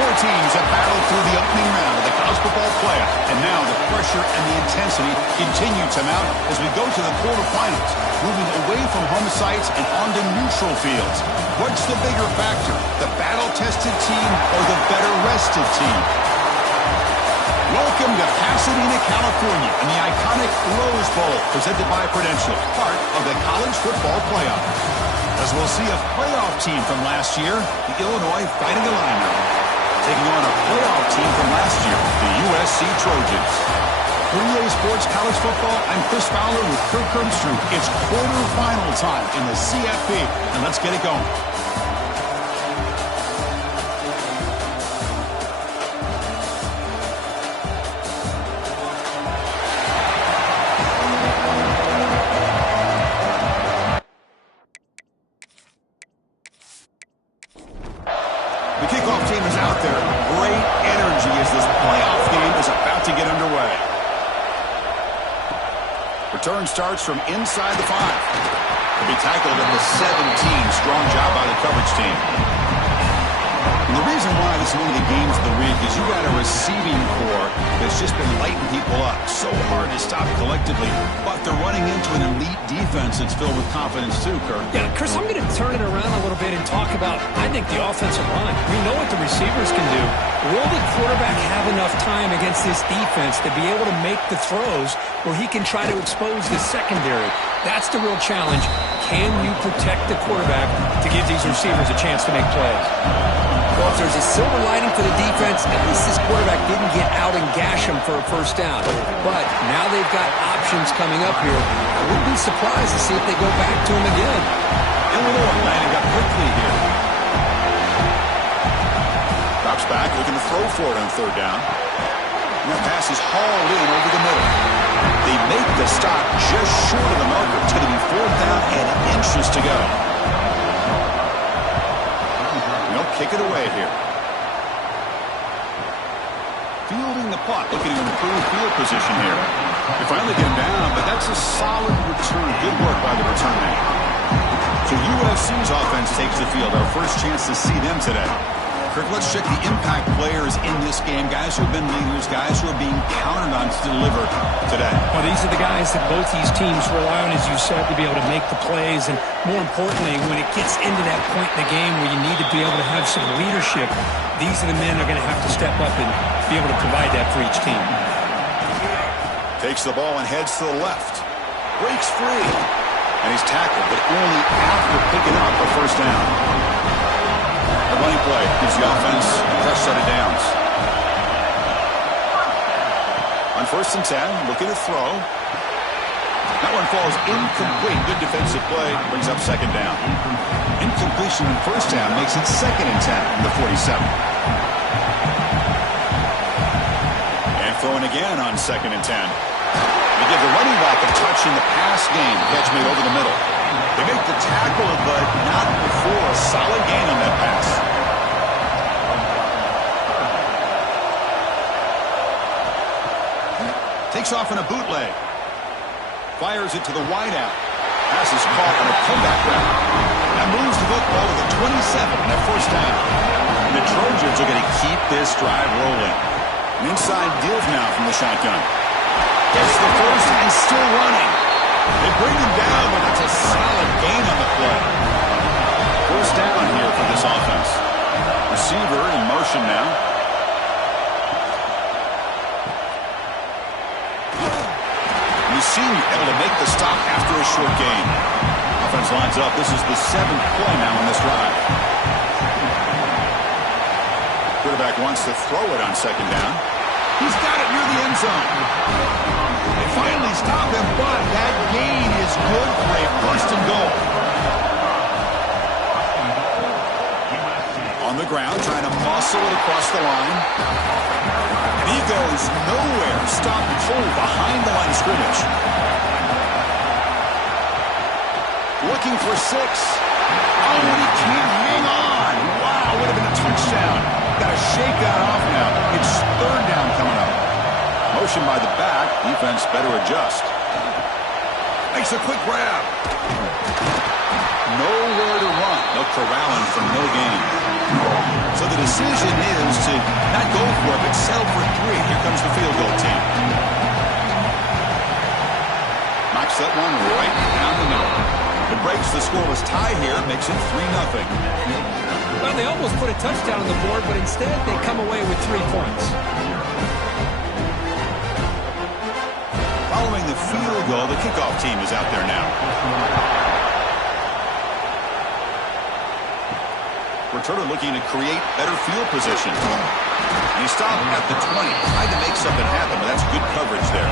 Four teams have battled through the opening round of the college football playoff, and now the pressure and the intensity continue to mount as we go to the quarterfinals, moving away from home sites and onto neutral fields. What's the bigger factor, the battle-tested team or the better-rested team? Welcome to Pasadena, California, and the iconic Rose Bowl, presented by Prudential, part of the college football playoff. As we'll see a playoff team from last year, the Illinois Fighting Illini, taking on a playoff team from last year, the USC Trojans. For EA Sports College Football, I'm Chris Fowler with Kirk Herbstreit. It's quarterfinal time in the CFP, and let's get it going. The kickoff team is out there. Great energy as this playoff game is about to get underway. Return starts from inside the 5. To be tackled at the 17. Strong job by the coverage team. And the reason why this is one of the games of the week is you got a receiving corps that's just been lighting people up. So hard to stop collectively. But they're running into an elite defense that's filled with confidence too, Kirk. Yeah, Chris, I'm going to turn it around a little bit and talk about, I think, the offensive line. We know what the receivers can do. Will the quarterback have enough time against this defense to be able to make the throws where he can try to expose the secondary? That's the real challenge. Can you protect the quarterback to give these receivers a chance to make plays? Well, if there's a silver lining to the defense, at least this quarterback didn't get out and gash him for a first down. But now they've got options coming up here. I wouldn't be surprised to see if they go back to him again. Illinois lining up quickly here. Drops back, looking to throw for it on third down. And that pass is hauled in over the middle. They make the stop just short of the marker. It's going to be fourth down and inches to go. Kick it away here. Fielding the puck, looking to improve field position here. They finally get him down, but that's a solid return. Good work by the return man. So USC's offense takes the field. Our first chance to see them today. Kirk, let's check the impact players in this game. Guys who have been leaders, guys who are being counted on to deliver today. Well, these are the guys that both these teams rely on, as you said, to be able to make the plays. And more importantly, when it gets into that point in the game where you need to be able to have some leadership, these are the men that are going to have to step up and be able to provide that for each team. Takes the ball and heads to the left. Breaks free. And he's tackled, but only after picking up a first down. The running play gives the offense a fresh set of downs. On 1st and 10, looking to throw. That one falls incomplete. Good defensive play. Brings up second down. Incompletion on first down makes it 2nd and 10 from the 47. And throwing again on 2nd and 10. They give the running back a touch in the pass game. Catch made over the middle. They make the tackle, but not before a solid gain on that pass. Takes off in a bootleg. Fires it to the wideout. Pass is caught on a comeback route. That moves the football to the 27 and a first down. And the Trojans are going to keep this drive rolling. An inside give now from the shotgun. Gets the first and still running. They bring him down, but that's a solid gain on the play. First down here for this offense. Receiver in motion now. Senior able to make the stop after a short gain. Offense lines up. This is the 7th play now on this drive. Quarterback wants to throw it on second down. He's got it near the end zone. They finally stop him, but that gain is good for a first and goal. On the ground, trying to muscle it across the line. And he goes nowhere. Stop pull behind the line of scrimmage. Looking for 6. Oh, and he can't hang on. Wow, would have been a touchdown. Got to shake that off now. It's third down coming up. Motion by the back. Defense better adjust. Makes a quick grab. Nowhere to run. No corralling for no gain. So the decision is to not go for it, but settle for 3. Here comes the field goal team. Knocks that one right down the middle. It breaks the scoreless tie here, makes it 3-0. Well, they almost put a touchdown on the board, but instead they come away with 3 points. Following the field goal, the kickoff team is out there now. Returner looking to create better field position. And he stopped at the 20. Tried to make something happen, but that's good coverage there.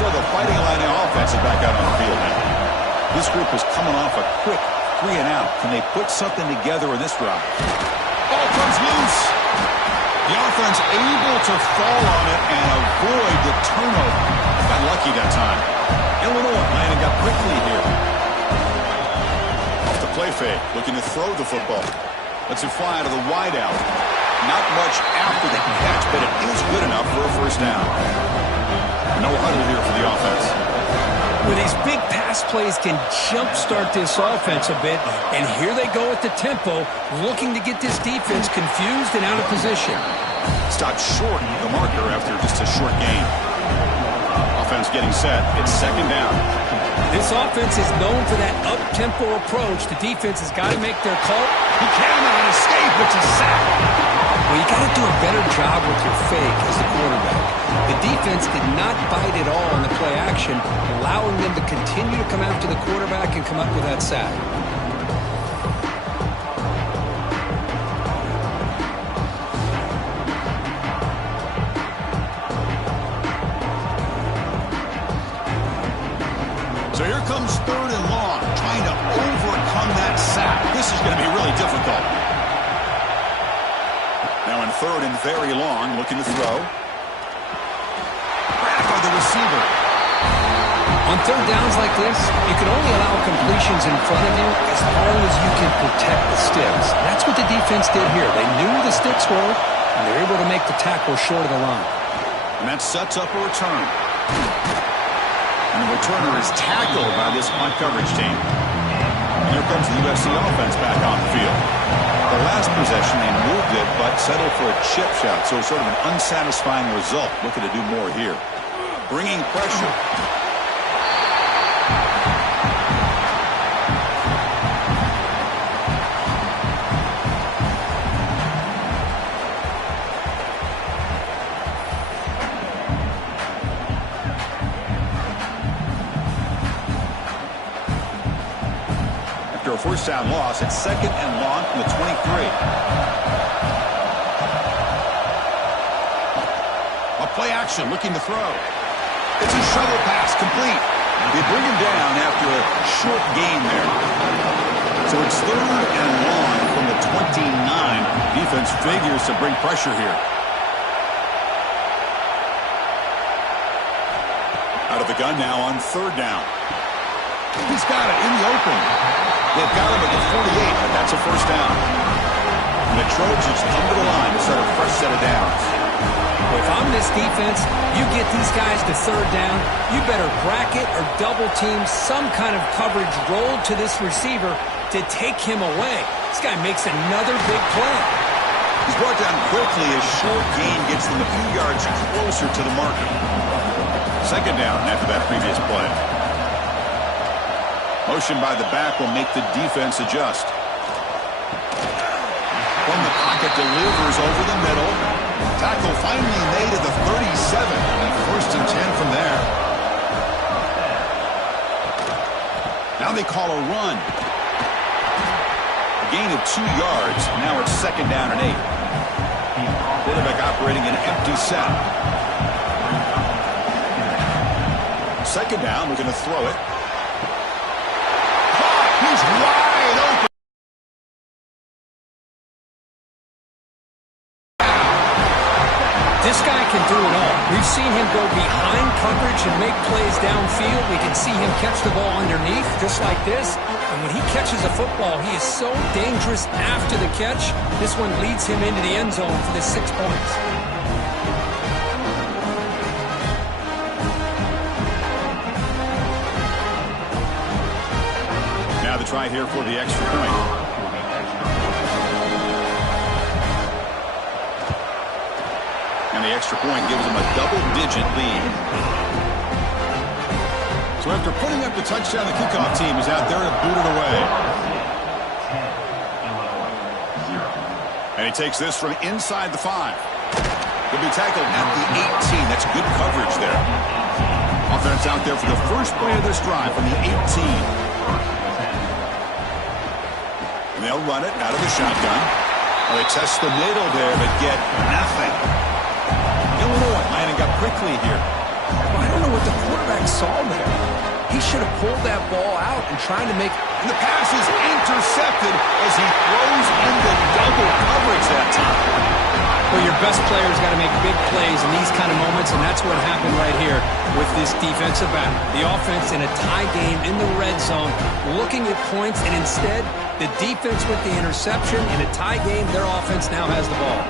So the Fighting Illini offense is back out on the field now. This group is coming off a quick 3-and-out. Can they put something together in this drive? Ball comes loose. The offense able to fall on it and avoid the turnover. Got lucky that time. Illinois landing up quickly here. Off the play fake, looking to throw the football. Lets it fly out of the wideout. Not much after the catch, but it is good enough for a first down. No huddle here for the offense. Well, these big pass plays can jumpstart this offense a bit, and here they go at the tempo, looking to get this defense confused and out of position. Stopped short of the marker after just a short gain. Offense getting set. It's second down. This offense is known for that up-tempo approach. The defense has got to make their call. He cannot escape. It's a sack. Well, you got to do a better job with your fake as the quarterback. The defense did not bite at all on the play action, allowing them to continue to come after the quarterback and come up with that sack. So here comes 3rd and long, trying to overcome that sack. This is going to be really difficult. Now in 3rd and very long, looking to throw. Back on the receiver. On 3rd downs like this, you can only allow completions in front of you as long as you can protect the sticks. That's what the defense did here. They knew the sticks were, and they're able to make the tackle short of the line. And that sets up a return. And the returner is tackled by this punt coverage team. And here comes the USC offense back on the field. The last possession, they moved it, but settled for a chip shot. So sort of an unsatisfying result. Looking to do more here. Bringing pressure. A first down loss. It's 2nd and long from the 23. A play action looking to throw. It's a shovel pass complete. They bring him down after a short gain there. So it's 3rd and long from the 29. Defense figures to bring pressure here. Out of the gun now on 3rd down. He's got it in the open. They've got him at the 48, but that's a first down. And the Trojans come to the line to start a fresh set of downs. Well, if I'm this defense, you get these guys to 3rd down, you better bracket or double team some kind of coverage rolled to this receiver to take him away. This guy makes another big play. He's brought down quickly as short gain gets them a few yards closer to the marker. 2nd down after that previous play. Motion by the back will make the defense adjust. From the pocket, delivers over the middle. Tackle finally made at the 37. And 1st and 10 from there. Now they call a run. A gain of 2 yards. Now it's 2nd down and 8. Quarterback operating an empty set. 2nd down, we're going to throw it. He's wide open. This guy can do it all. We've seen him go behind coverage and make plays downfield. We can see him catch the ball underneath, just like this. And when he catches a football, he is so dangerous after the catch. This one leads him into the end zone for the 6 points. try here for the extra point. And the extra point gives them a double-digit lead. So after putting up the touchdown, the kickoff team is out there to boot it away. And he takes this from inside the 5. He'll be tackled at the 18. That's good coverage there. Offense out there for the first play of this drive from the 18. And they'll run it out of the shotgun. Well, they test the middle there, but get nothing. Illinois lining up quickly here. Well, I don't know what the quarterback saw there. He should have pulled that ball out and tried to make... And the pass is intercepted as he throws into double coverage that time. Well, your best player's got to make big plays in these kind of moments, and that's what happened right here with this defensive battle. The offense in a tie game in the red zone, looking at points, and instead, the defense with the interception. In a tie game, their offense now has the ball.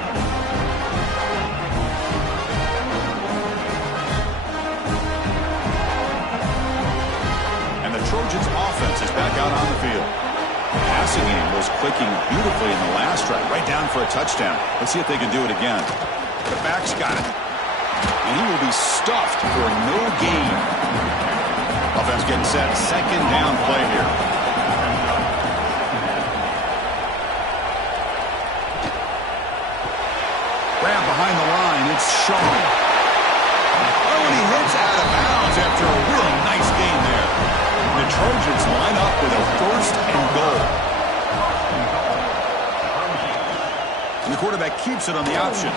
And the Trojans' offense is back out on the field. The passing game was clicking beautifully in the last drive, right down for a touchdown. Let's see if they can do it again. The back's got it. And he will be stuffed for no gain. Offense getting set. Second down play here. Grab behind the line. It's Shaw. Oh, and he hits out of bounds after a really nice gain there. The Trojans line up with a first and goal. And the quarterback keeps it on the option.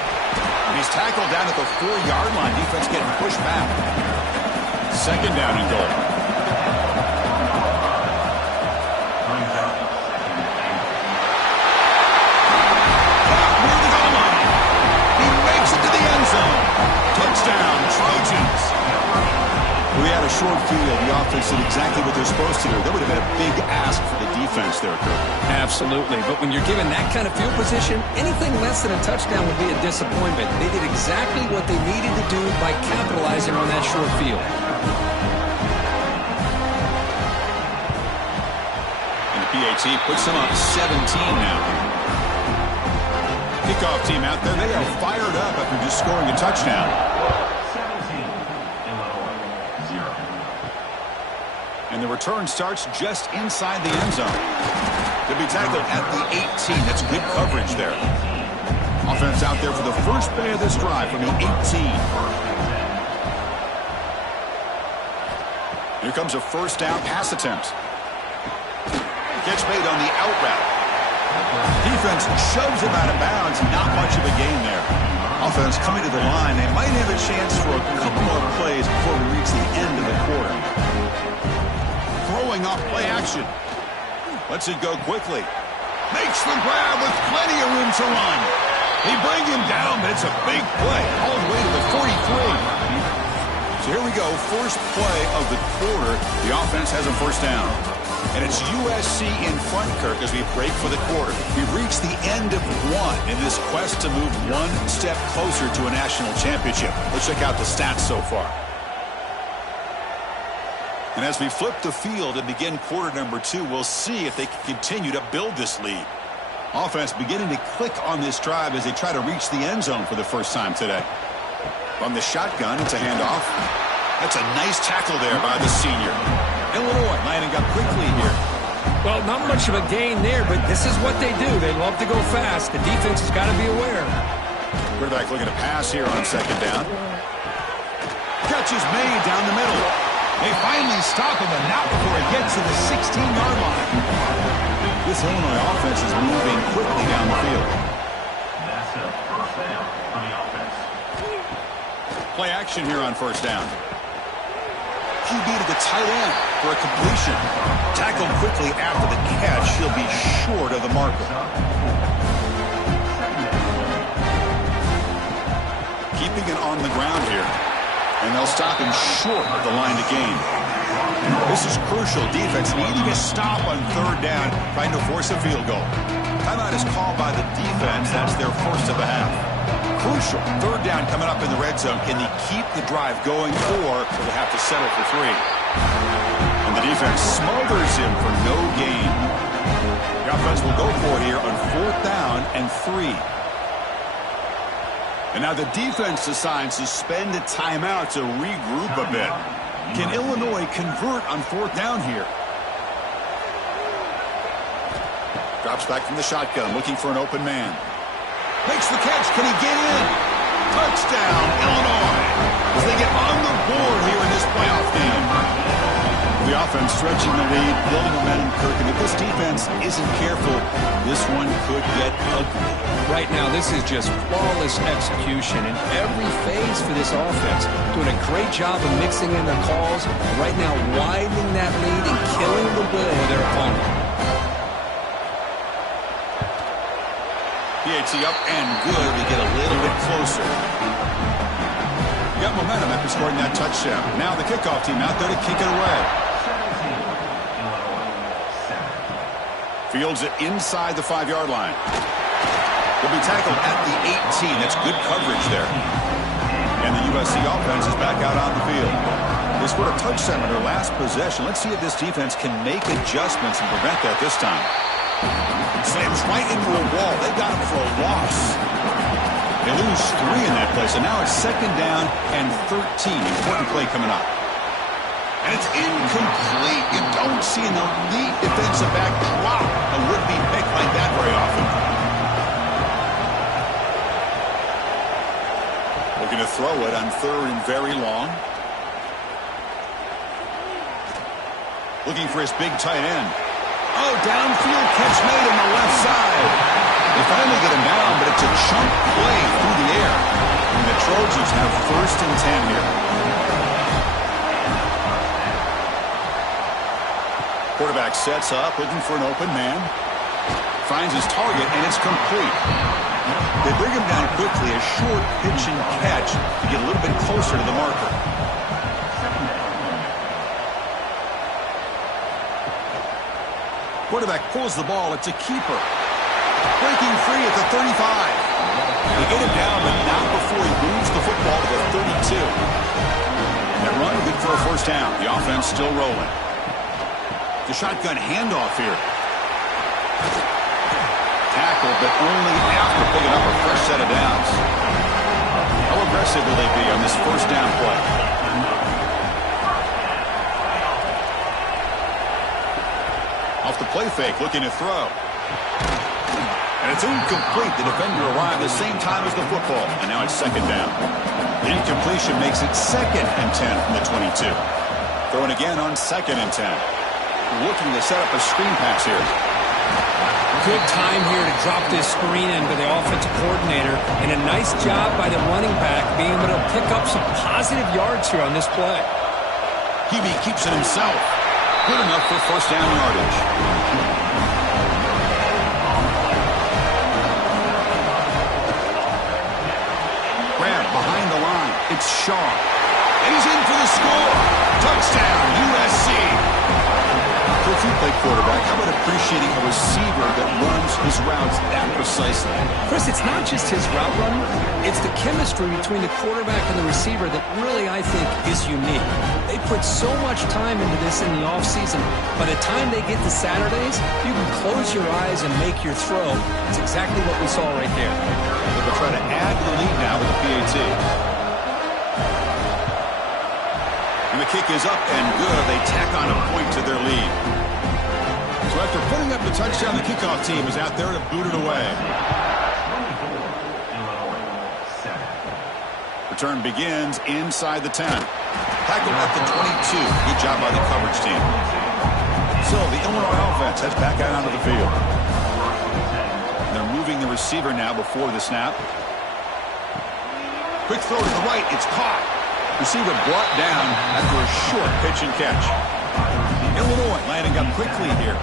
He's tackled down at the 4-yard line. Defense getting pushed back. Second down and goal. Near the goal line. He makes it to the end zone. Touchdown, Trojans. We had a short field. The offense did exactly what they're supposed to do. That would have been a big ask for the defense there, Kirk. Absolutely. But when you're given that kind of field position, anything less than a touchdown would be a disappointment. They did exactly what they needed to do by capitalizing on that short field. And the PAT puts them up 17 now. Kickoff team out there. They are fired up after just scoring a touchdown. And the return starts just inside the end zone. They'll be tackled at the 18. That's good coverage there. Offense out there for the first play of this drive from the 18. Here comes a first down pass attempt. Catch made on the out route. Defense shoves him out of bounds. Not much of a gain there. Offense coming to the line. They might have a chance for a couple more plays before we reach the end of the quarter. Throwing off play action. Lets it go quickly. Makes the grab with plenty of room to run. They bring him down, but it's a big play all the way to the 43. So here we go. First play of the quarter. The offense has a first down. And it's USC in front, Kirk, as we break for the quarter. We've reached the end of one in this quest to move one step closer to a national championship. Let's check out the stats so far. And as we flip the field and begin quarter number 2, we'll see if they can continue to build this lead. Offense beginning to click on this drive as they try to reach the end zone for the first time today. From the shotgun, it's a handoff. That's a nice tackle there by the senior. Illinois lining up quickly here. Well, not much of a gain there, but this is what they do. They love to go fast. The defense has got to be aware. Quarterback looking to pass here on second down. Catch is made down the middle. They finally stop him, but not before he gets to the 16-yard line. This Illinois offense is moving quickly down the field. That's a first down on the offense. Play action here on first down. QB to the tight end for a completion. Tackled quickly after the catch. He'll be short of the marker. Keeping it on the ground here. And they'll stop him short of the line to gain. This is crucial. Defense needing a stop on third down, trying to force a field goal. Timeout is called by the defense. That's their first of the half. Crucial. Third down coming up in the red zone. Can they keep the drive going, or will they have to settle for 3? And The defense smothers him for no gain. The offense will go for it here on 4th down and 3. And now the defense decides to spend a timeout to regroup a bit. Can Illinois convert on 4th down here? Drops back from the shotgun, looking for an open man. Makes the catch. Can he get in? Touchdown, Illinois, as they get on the board here in this playoff game. The offense stretching the lead, building momentum, Kirk, and if this defense isn't careful, this one could get ugly. Right now, this is just flawless execution in every phase for this offense. Doing a great job of mixing in their calls. Right now, widening that lead and killing the will of their opponent. PAT up and good. We get a little bit closer. Got momentum after scoring that touchdown. Now the kickoff team out there to kick it away. Fields it inside the 5-yard line. Will be tackled at the 18. That's good coverage there. And the USC offense is back out on the field. They scored a touchdown on their last possession. Let's see if this defense can make adjustments and prevent that this time. Slams right into a wall. They got him for a loss. They lose 3 in that play, so now it's 2nd down and 13. Important play coming up. And it's incomplete. You don't see an elite defensive back drop a would-be pick like that very often. Looking to throw it on 3rd and very long. Looking for his big tight end. Oh, downfield catch made on the left side. They finally get him down, but it's a chunk play through the air. And the Trojans have 1st and 10 here. Quarterback sets up, looking for an open man. Finds his target, and it's complete. They bring him down quickly, a short pitch and catch to get a little bit closer to the marker. Quarterback pulls the ball. It's a keeper. Breaking free at the 35. They get him down, but not before he moves the football to the 32. That run good for a 1st down. The offense still rolling. The shotgun handoff here. Tackle, but only after picking up a fresh set of downs. How aggressive will they be on this 1st down play? Off the play fake, looking to throw. And it's incomplete. The defender arrived the same time as the football. And now it's 2nd down. The incompletion makes it 2nd and 10 from the 22. Throwing again on 2nd and 10. Looking to set up a screen pass here. Good time here to drop this screen in to the offensive coordinator. And a nice job by the running back being able to pick up some positive yards here on this play. Hebe keeps it himself. Good enough for 1st down yardage. Grab behind the line. It's Shaw. And he's in for the score. Touchdown, USC. For a few-play quarterback, how about appreciating a receiver that runs his routes that precisely? Chris, it's not just his route running. It's the chemistry between the quarterback and the receiver that really, I think, is unique. They put so much time into this in the offseason. By the time they get to Saturdays, you can close your eyes and make your throw. It's exactly what we saw right there. They'll try to add to the lead now with the PAT. And the kick is up and good. They tack on a point to their lead. So after putting up the touchdown, the kickoff team is out there to boot it away. Return begins inside the 10. Tackled at the 22. Good job by the coverage team. So the Illinois offense heads back out onto the field. They're moving the receiver now before the snap. Quick throw to the right. It's caught. Receiver brought down after a short pitch and catch. Illinois landing up quickly here.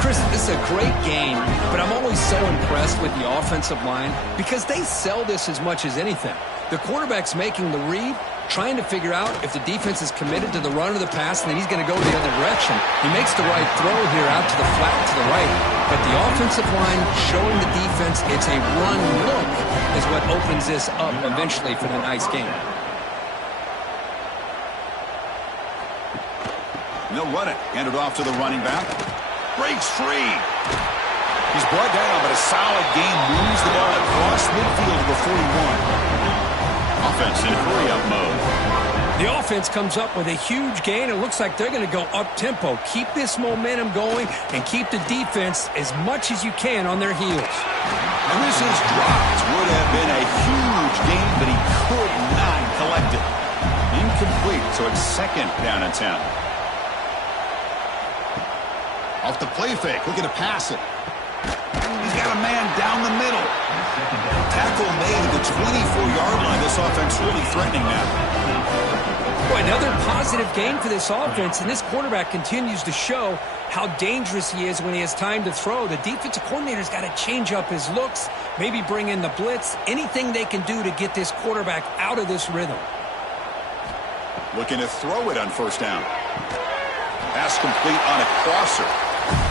Chris, this is a great game, but I'm always so impressed with the offensive line because they sell this as much as anything. The quarterback's making the read, trying to figure out if the defense is committed to the run or the pass, and then he's going to go the other direction. He makes the right throw here out to the flat to the right, but the offensive line showing the defense it's a run look is what opens this up eventually for the nice game. And they'll run it. Hand it off to the running back. Breaks free. He's brought down, but a solid gain moves the ball across midfield to the 41. Offense in hurry-up mode. The offense comes up with a huge gain. It looks like they're going to go up-tempo. Keep this momentum going and keep the defense as much as you can on their heels. And this is dropped. Would have been a huge gain, but he could not collect it. Incomplete, so it's second down and 10. Off the play fake, looking to pass it. He's got a man down the middle. Tackle made at the 24-yard line. This offense really threatening now. Boy, another positive gain for this offense, and this quarterback continues to show how dangerous he is when he has time to throw. The defensive coordinator's got to change up his looks, maybe bring in the blitz, anything they can do to get this quarterback out of this rhythm. Looking to throw it on first down. Pass complete on a crosser.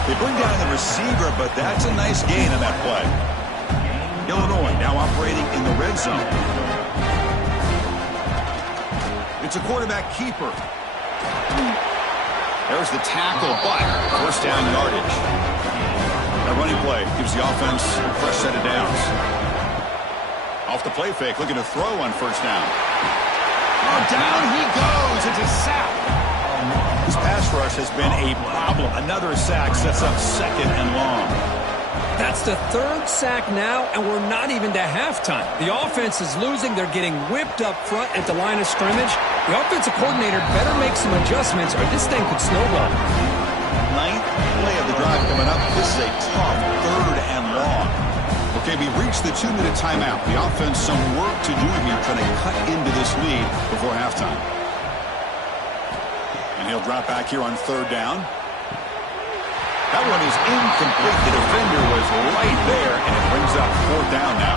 They bring down the receiver, but that's a nice gain on that play. Illinois now operating in the red zone. It's a quarterback keeper. There's the tackle, but first down yardage. A running play gives the offense a fresh set of downs. Off the play fake, looking to throw on first down. Oh, down he goes. It's a sack. This pass rush has been a problem. Another sack sets up second and long. That's the third sack now, and we're not even to halftime. The offense is losing. They're getting whipped up front at the line of scrimmage. The offensive coordinator better make some adjustments, or this thing could snowball. Ninth play of the drive coming up. This is a tough third and long. Okay, we reached the 2-minute timeout. The offense some work to do here, trying to cut into this lead before halftime. And he'll drop back here on third down. That one is incomplete. The defender was right there, and it brings up fourth down now.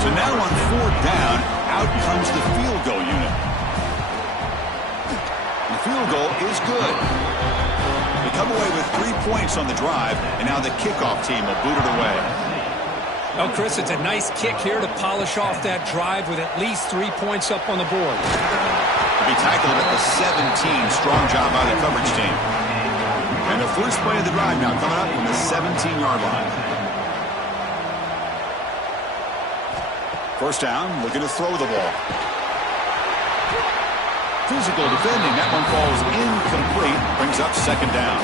So now on fourth down, out comes the field goal unit. The field goal is good. They come away with 3 points on the drive, and now the kickoff team will boot it away. Oh, Chris, it's a nice kick here to polish off that drive with at least 3 points up on the board. They'll be tackled at the 17. Strong job by the coverage team. And the first play of the drive now coming up from the 17-yard line. First down, looking to throw the ball. Physical defending. That one falls incomplete. Brings up second down.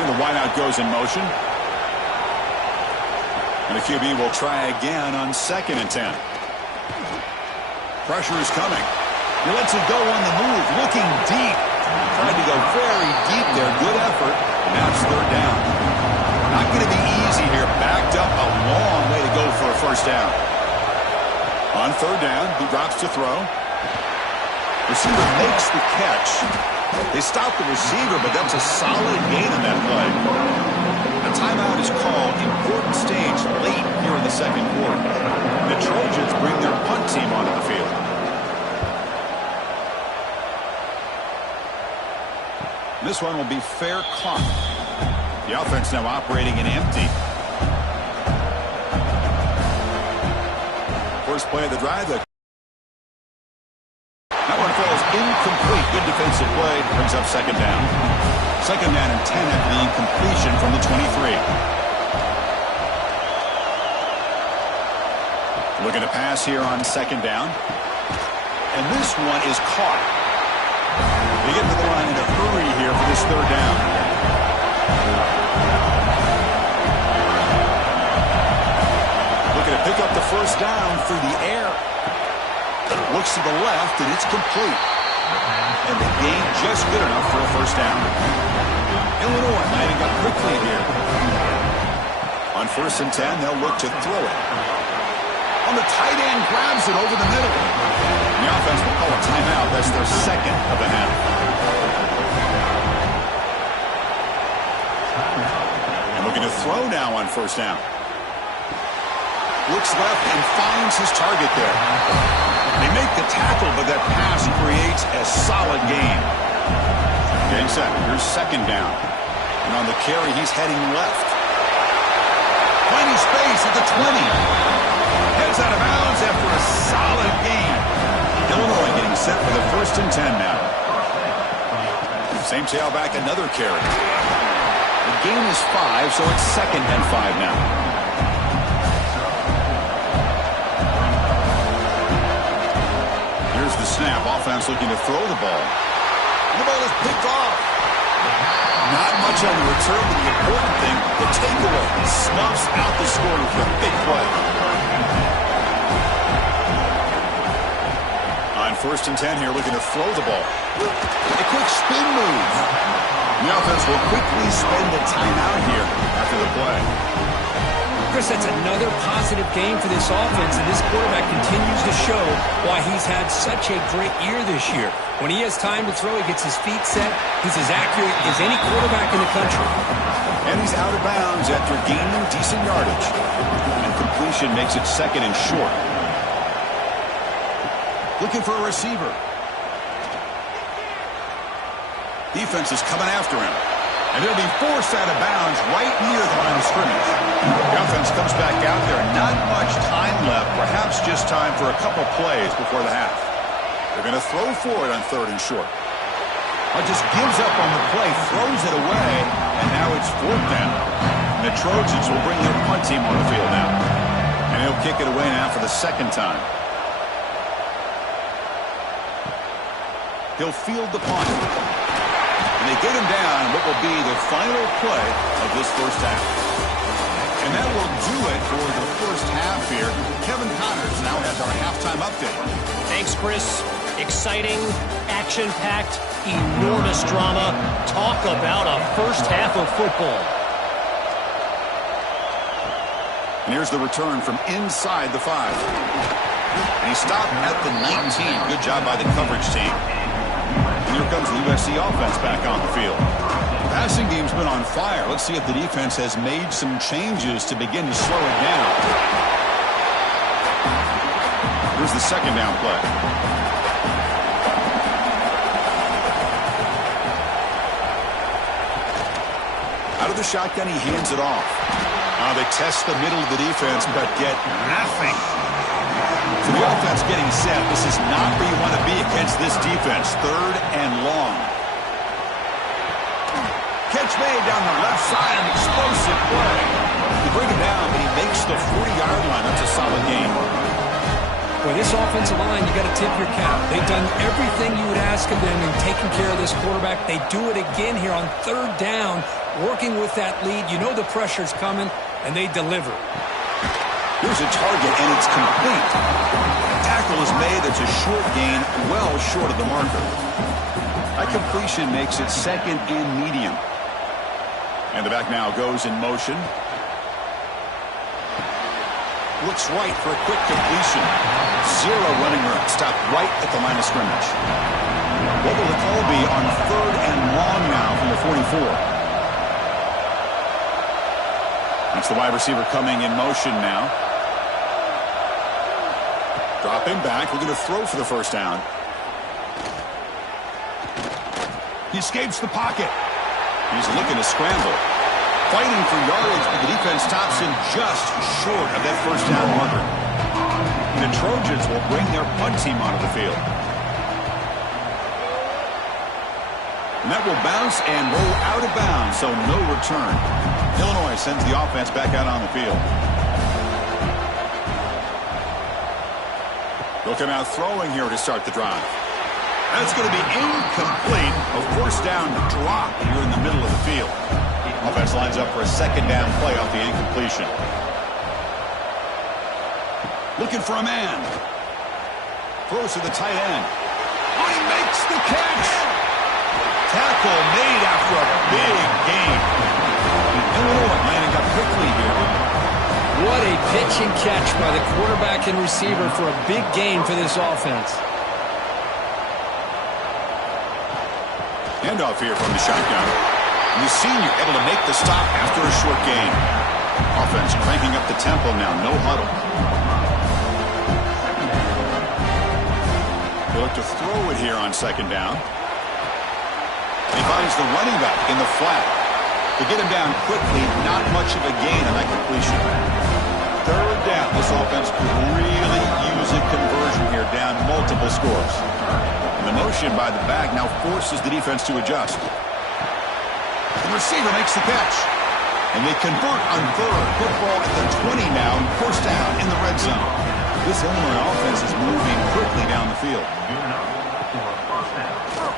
And the wideout goes in motion. And the QB will try again on second and 10. Pressure is coming. He lets it go on the move, looking deep. Tried to go very deep there. Good effort. And now it's third down. Not going to be easy here. Backed up a long way to go for a first down. On third down, he drops to throw. Receiver makes the catch. They stop the receiver, but that's a solid gain on that play. A timeout is called. Important stage late here in the second quarter. The Trojans bring their punt team onto the field. This one will be fair caught. The offense now operating in empty. First play of the drive. That one falls incomplete. Good defensive play. Brings up second down. Second down and 10 after the incompletion from the 23. Looking to pass here on second down. And this one is caught. They get to the line in a hurry here for this third down. Looking to pick up the first down through the air. Looks to the left, and it's complete. And the gain just good enough for a first down. Illinois lining up quickly here. On first and 10, they'll look to throw it. On the tight end, grabs it over the middle. The offense will call a timeout. That's their second of the half. And looking to throw now on first down. Looks left and finds his target there. They make the tackle, but that pass creates a solid gain. Game set. Here's second down. And on the carry, he's heading left. Finding space at the 20. Heads out of bounds after a solid Same tailback, another carry. The gain is 5, so it's 2nd and 5 now. Here's the snap. Offense looking to throw the ball. The ball is picked off. Not much on the return, but the important thing, the takeaway. Snuffs out the scoring for a big play. On 1st and 10 here, looking to throw the ball. A quick spin move. The offense will quickly spend a timeout here after the play. Chris, that's another positive game for this offense, and this quarterback continues to show why he's had such a great year this year. When he has time to throw, he gets his feet set. He's as accurate as any quarterback in the country. And he's out of bounds after gaining decent yardage. And completion makes it 2nd and short. Looking for a receiver. Defense is coming after him. And he'll be forced out of bounds right near the line of scrimmage. The offense comes back out there. Not much time left. Perhaps just time for a couple plays before the half. They're going to throw for it on 3rd and short. Just gives up on the play, throws it away, and now it's 4th down. And the Trojans will bring their punt team on the field now. And he'll kick it away now for the 2nd time. He'll field the punt. And they get him down what will be the final play of this 1st half. And that will do it for the 1st half here. Kevin Connors now has our halftime update. Thanks, Chris. Exciting, action-packed, enormous drama. Talk about a 1st half of football. And here's the return from inside the 5. And he stopped at the 19. Good job by the coverage team. Here comes the USC offense back on the field. The passing game's been on fire. Let's see if the defense has made some changes to begin to slow it down. Here's the 2nd down play. Out of the shotgun, he hands it off. Now they test the middle of the defense, but get nothing. So the offense getting set. This is not where you want to be against this defense. 3rd and long. Catch made down the left side. An explosive play. You bring him down, but he makes the 40-yard line. That's a solid game. Well, this offensive line, you got to tip your cap. They've done everything you would ask of them in taking care of this quarterback. They do it again here on 3rd down, working with that lead. You know the pressure's coming, and they deliver. Here's a target, and it's complete. The tackle is made. It's a short gain, well short of the marker. That completion makes it 2nd and medium. And the back now goes in motion. Looks right for a quick completion. 0 running room. Stopped right at the line of scrimmage. What will the call be on 3rd and long now from the 44? That's the wide receiver coming in motion now. Dropping back. We're going to throw for the 1st down. He escapes the pocket. He's looking to scramble. Fighting for yardage, but the defense stops him just short of that 1st down marker. The Trojans will bring their punt team onto the field. And that will bounce and roll out of bounds, so no return. Illinois sends the offense back out on the field. They'll come out throwing here to start the drive. That's going to be incomplete. A 1st down drop here in the middle of the field. Offense lines up for a 2nd down play off the incompletion. Looking for a man. Throws to the tight end. Oh, he makes the catch. Tackle made after a big gain. Illinois landing up quickly here. What a pitch and catch by the quarterback and receiver for a big gain for this offense. Handoff here from the shotgun. And the senior able to make the stop after a short gain. Offense cranking up the tempo now. No huddle. They look to throw it here on 2nd down. He finds the running back in the flat. To get him down quickly, not much of a gain on that completion. 3rd down. This offense could really use a conversion here, down multiple scores. And the motion by the back now forces the defense to adjust. The receiver makes the catch. And they convert on third. Football at the 20 now, and first down in the red zone. This Illinois offense is moving quickly down the field.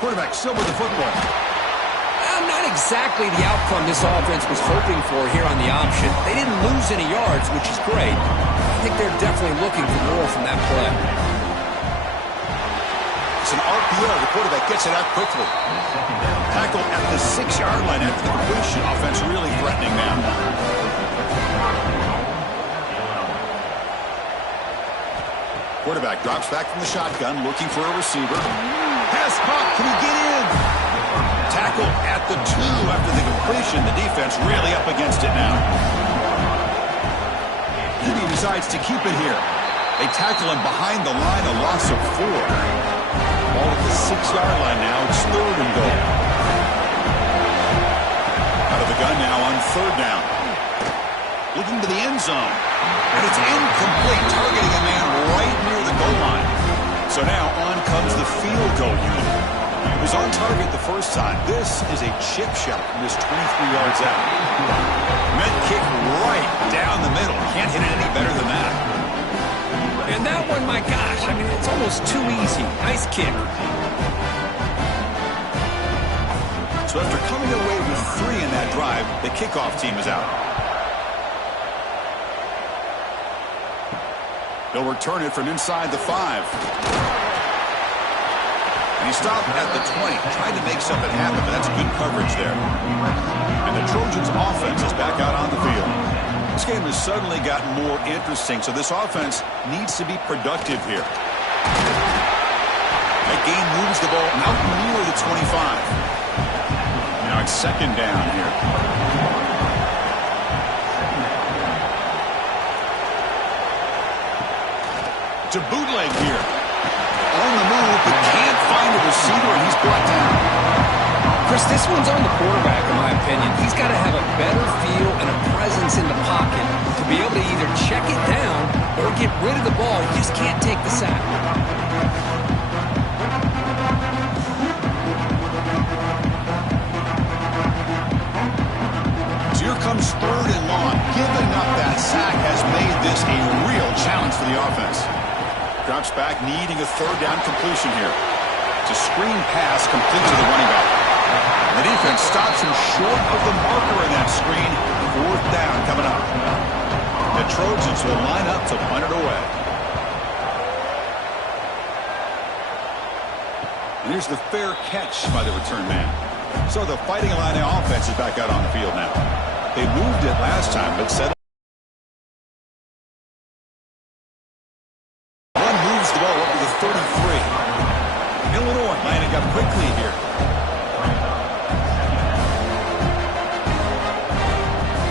Quarterback still with the football. Not exactly the outcome this offense was hoping for here on the option. They didn't lose any yards, which is great. I think they're definitely looking for more from that play. It's an RPO. The quarterback gets it out quickly. Tackle at the 6-yard line after the completion. Offense really threatening now. Quarterback drops back from the shotgun, looking for a receiver. Pass caught. Can he get in? Tackle at the 2 after the completion. The defense really up against it now. He decides to keep it here. They tackle him behind the line, a loss of 4. Ball at the 6-yard line now. It's 3rd and goal. Out of the gun now on 3rd down. Looking to the end zone. And it's incomplete, targeting a man right near the goal line. So now on comes the field goal unit. He was on target the first time. This is a chip shot from just 23 yards out. Meant kick right down the middle. Can't hit it any better than that. And that one, my gosh, I mean, it's almost too easy. Nice kick. So after coming away with 3 in that drive, the kickoff team is out. They'll return it from inside the 5. And he stopped at the 20, tried to make something happen, but that's good coverage there. And the Trojans' offense is back out on the field. This game has suddenly gotten more interesting, so this offense needs to be productive here. That gain moves the ball out near the 25. Now it's 2nd down here. To bootleg here. On the move, but can't find a receiver, and he's brought down. Chris, this one's on the quarterback, in my opinion. He's got to have a better feel and a presence in the pocket to be able to either check it down or get rid of the ball. He just can't take the sack. So here comes 3rd and long. Giving up that sack has made this a real challenge for the offense. Drops back, needing a 3rd down completion here. It's a screen pass complete to the running back. The defense stops him short of the marker in that screen. 4th down coming up. The Trojans will line up to punt it away. And here's the fair catch by the return man. So the Fighting Illini offense is back out on the field now. They moved it last time, but settled. The ball up to the 33. Illinois lining up quickly here.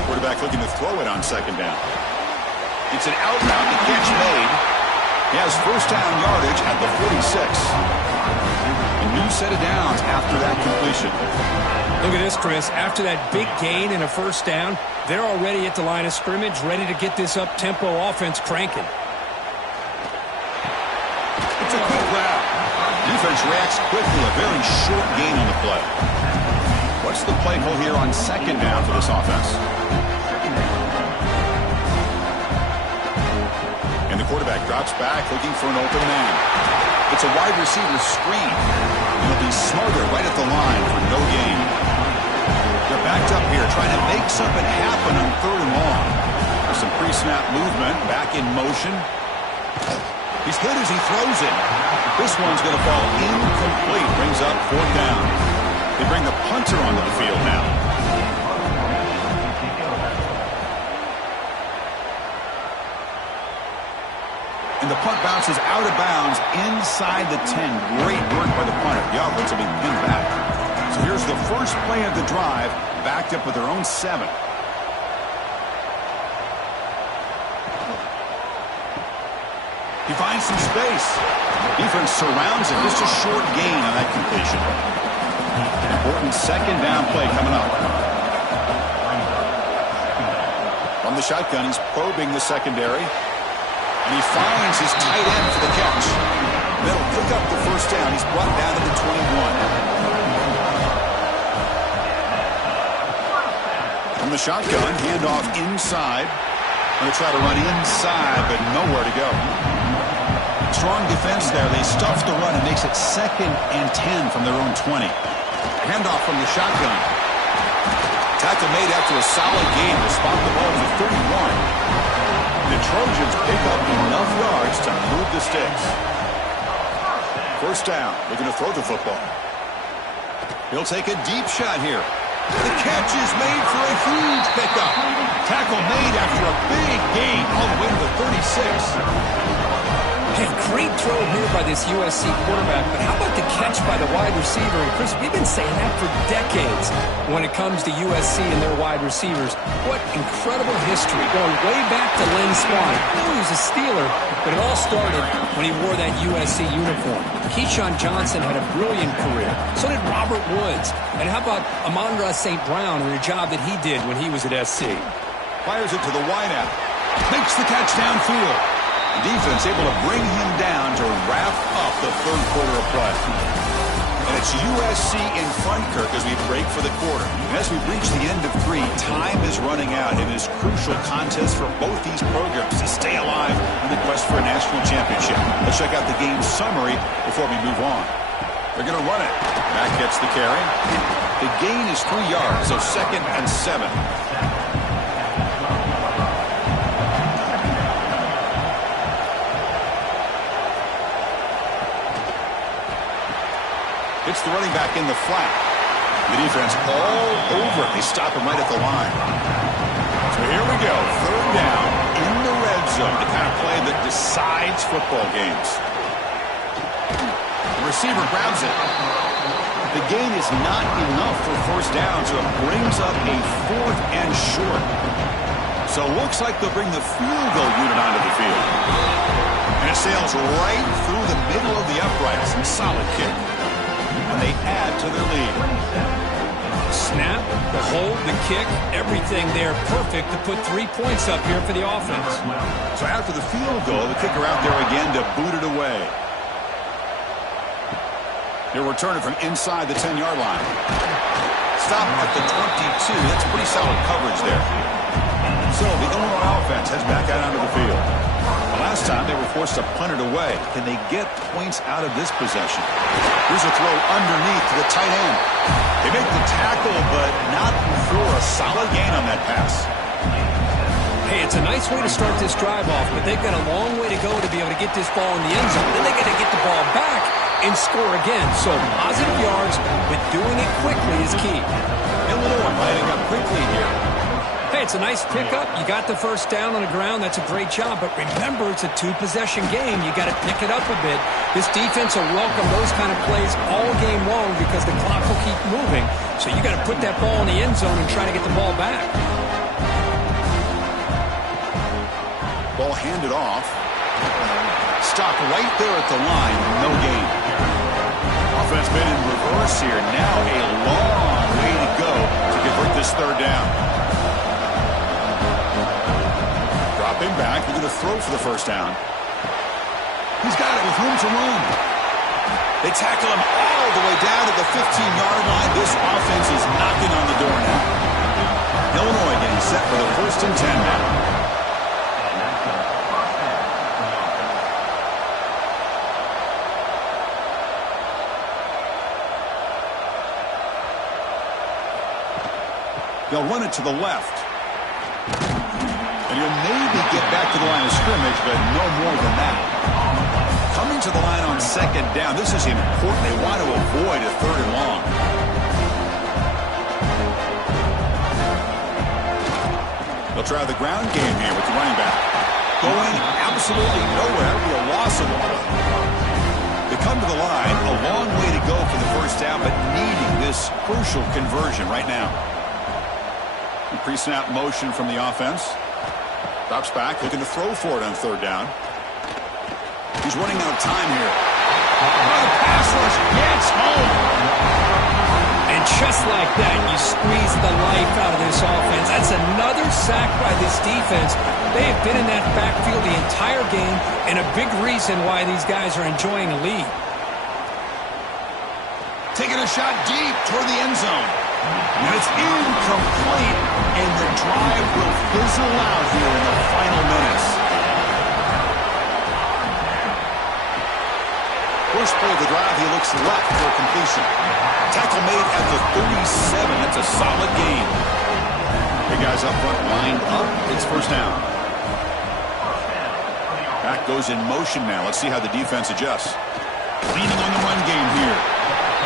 Quarterback looking to throw it on 2nd down. It's an out route. The catch made. He has 1st down yardage at the 46. A new set of downs after that completion. Look at this, Chris. After that big gain and a 1st down, they're already at the line of scrimmage, ready to get this up-tempo offense cranking. It's a quick route. Defense reacts quickly. A very short gain on the play. What's the play call here on 2nd down for this offense? And the quarterback drops back, looking for an open man. It's a wide receiver screen. And he'll be smothered right at the line for no gain. They're backed up here, trying to make something happen on 3rd and long. There's some pre-snap movement, back in motion. He's hit as he throws it. This one's going to fall incomplete. Brings up 4th down. They bring the punter onto the field now. And the punt bounces out of bounds inside the 10. Great work by the punter. The offense will be pinned back. So here's the first play of the drive, backed up with their own 7. He finds some space. Defense surrounds him. Just a short gain on that completion. Important 2nd down play coming up. From the shotgun, he's probing the secondary. And he finds his tight end for the catch. That'll pick up the 1st first down. He's brought down to the 21. From the shotgun, handoff inside. Going to try to run inside, but nowhere to go. Strong defense there. They stuff the run and makes it 2nd and 10 from their own 20. Handoff from the shotgun. Tackle made after a solid game to spot the ball to 31. The Trojans pick up enough yards to move the sticks. First down. Looking to throw the football. He'll take a deep shot here. The catch is made for a huge pickup. Tackle made after a big gain all the way to the 36. Hey, great throw here by this USC quarterback, but how about the catch by the wide receiver? And Chris, we've been saying that for decades when it comes to USC and their wide receivers. What incredible history, going way back to Lynn Swann. I know he was a Steeler, but it all started when he wore that USC uniform. Keyshawn Johnson had a brilliant career. So did Robert Woods. And how about Amon-Ra St. Brown and the job that he did when he was at SC? Fires it to the wideout. Makes the catch downfield. Defense able to bring him down to wrap up the third quarter of play. And it's USC in front, Kirk, as we break for the quarter. And as we reach the end of 3, time is running out in this crucial contest for both these programs to stay alive in the quest for a national championship. Let's check out the game summary before we move on. They're going to run it. Back gets the carry. The gain is 3 yards, so 2nd and 7. It's the running back in the flat. The defense all over. They stop him right at the line. So here we go. 3rd down in the red zone. The kind of play that decides football games. The receiver grabs it. The gain is not enough for first down, so it brings up a 4th and short. So it looks like they'll bring the field goal unit onto the field. And it sails right through the middle of the uprights. A solid kick. And they add to their lead. Snap, the hold, the kick, everything there perfect to put 3 points up here for the offense. So after the field goal, the kicker out there again to boot it away. He'll return it from inside the 10-yard line. Stop at the 22. That's pretty solid coverage there. So the Illinois offense heads back out onto the field. Last time they were forced to punt it away. Can they get points out of this possession? Here's a throw underneath to the tight end. They make the tackle, but not for a solid gain on that pass. Hey, it's a nice way to start this drive off, but they've got a long way to go to be able to get this ball in the end zone. Then they got to get the ball back and score again. So positive yards, but doing it quickly is key. Illinois lining up quickly here. Hey, it's a nice pickup. You got the first down on the ground. That's a great job. But remember, it's a 2-possession game. You got to pick it up a bit. This defense will welcome those kind of plays all game long because the clock will keep moving. So you got to put that ball in the end zone and try to get the ball back. Ball handed off. Stopped right there at the line. No gain. Offense been in reverse here. Now a long way to go to convert this 3rd down. Dropping back, they're going to throw for the first down. He's got it with room to run. They tackle him all the way down to the 15-yard line. This offense is knocking on the door now. Illinois getting set for the 1st and 10 now. They'll run it to the left. And he'll maybe get back to the line of scrimmage, but no more than that. Coming to the line on 2nd down. This is important. They want to avoid a 3rd and long. They'll try the ground game here with the running back. Going absolutely nowhere with a loss of one. They come to the line. A long way to go for the first down, but needing this crucial conversion right now. Pre-snap motion from the offense. Drops back, looking to throw for it on 3rd down. He's running out of time here. Oh, the pass rush gets home. And just like that, you squeeze the life out of this offense. That's another sack by this defense. They have been in that backfield the entire game, and a big reason why these guys are enjoying a lead. Taking a shot deep toward the end zone. And it's incomplete, and the drive will fizzle out here in the final minutes. First play of the drive, he looks left for completion. Tackle made at the 37. That's a solid gain. The guys up front lined up. It's first down. Back goes in motion now. Let's see how the defense adjusts. Leaning on the run game here.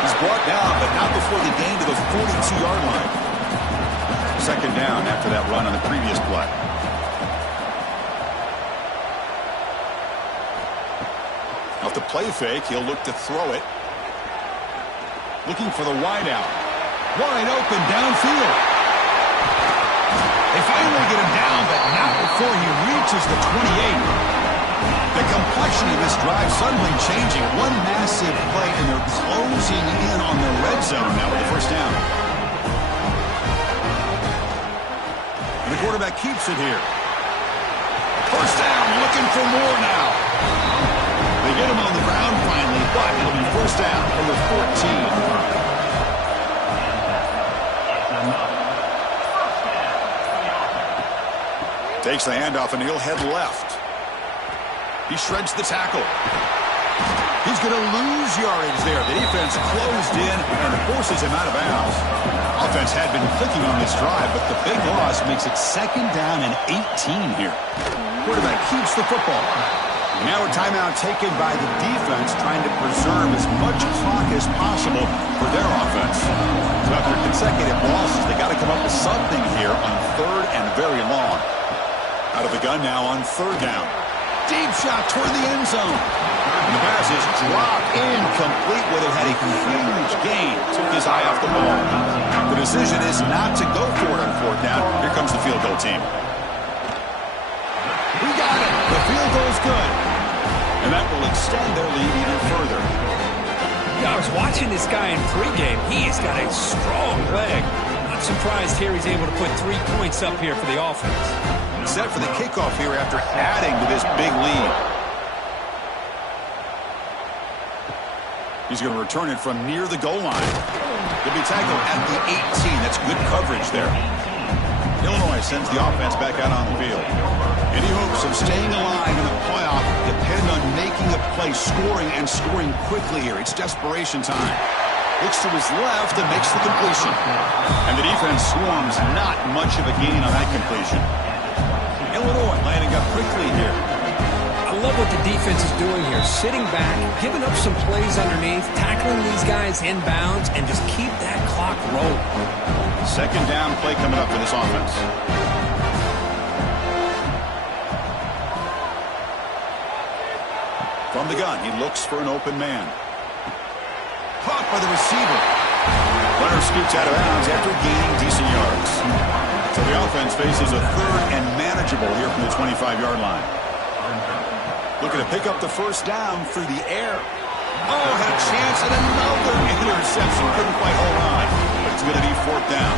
He's brought down, but not before the gain to the 42-yard line. Second down after that run on the previous play. Off the play fake, he'll look to throw it. Looking for the wideout. Wide open downfield. They finally get him down, but not before he reaches the 28. The complexion of this drive suddenly changing. One massive play, and they're closing in on the red zone now with the first down. And the quarterback keeps it here. First down, looking for more now. They get him on the ground finally, but it'll be first down from the 14. Takes the handoff, and he'll head left. He shreds the tackle. He's going to lose yardage there. The defense closed in and forces him out of bounds. Offense had been clicking on this drive, but the big loss makes it second down and 18 here. Quarterback keeps the football. Now a timeout taken by the defense, trying to preserve as much clock as possible for their offense. So after consecutive losses, they got to come up with something here on third and very long. Out of the gun now on third down. Deep shot toward the end zone. And the pass is dropped incomplete. Would have had a huge gain. Took his eye off the ball. The decision is not to go for it on fourth down. Here comes the field goal team. We got it. The field goal's good. And that will extend their lead even further. Yeah, I was watching this guy in pregame. He has got a strong leg. Not surprised here he's able to put 3 points up here for the offense. Set for the kickoff here after adding to this big lead. He's going to return it from near the goal line. He'll be tackled at the 18. That's good coverage there. Illinois sends the offense back out on the field. Any hopes of staying alive in the playoff depend on making a play, scoring, and scoring quickly here. It's desperation time. Looks to his left and makes the completion. And the defense swarms. Not much of a gain on that completion. Illinois landing up quickly here. I love what the defense is doing here. Sitting back, giving up some plays underneath, tackling these guys inbounds, and just keep that clock rolling. Second down play coming up for this offense. From the gun, he looks for an open man. Caught by the receiver. Runner scoots out of bounds after gaining decent yards. So the offense faces a third and manageable here from the 25-yard line. Looking to pick up the first down through the air. Oh, had a chance at another interception. Couldn't quite hold on. But it's going to be fourth down.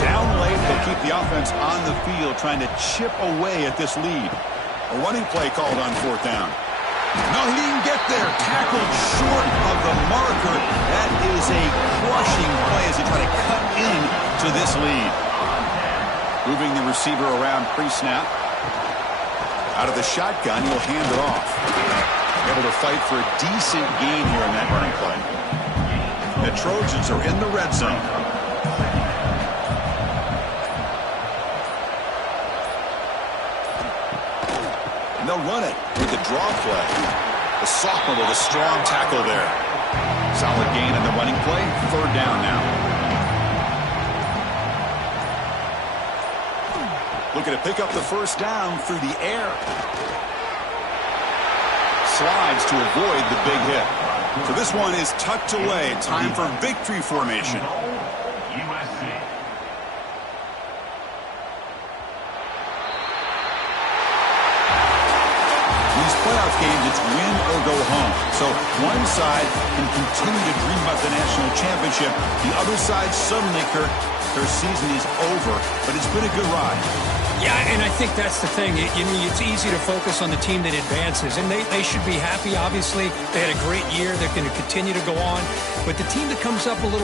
Down late, they'll keep the offense on the field trying to chip away at this lead. A running play called on fourth down. No, he didn't get there. Tackled short of the marker. That is a crushing play as they try to cut in to this lead. Moving the receiver around pre-snap. Out of the shotgun, he'll hand it off. Able to fight for a decent gain here in that running play. The Trojans are in the red zone. And they'll run it with the draw play. The sophomore with a strong tackle there. Solid gain on the running play. Third down now. Looking to pick up the first down through the air. Slides to avoid the big hit. So this one is tucked away. Time for victory formation. These playoff games, it's win or go home. So one side can continue to dream about the national championship. The other side, suddenly, Kurt, their season is over. But it's been a good ride. Yeah, and I think that's the thing. It's easy to focus on the team that advances, and they should be happy, obviously. They had a great year. They're going to continue to go on. But the team that comes up a little